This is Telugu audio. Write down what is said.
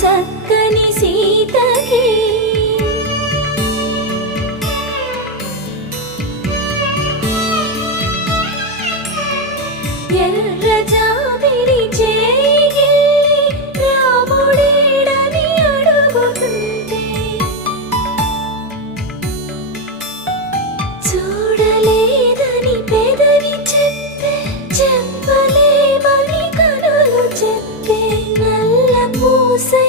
చక్కని సీతకి ఎర్ర జాబిలి చేయి రాముడేడని అడుగుతుంటే చూడలేదని పెదవి చెప్పే చెప్పలేమని కనులు చెప్పే నల్ల పూసై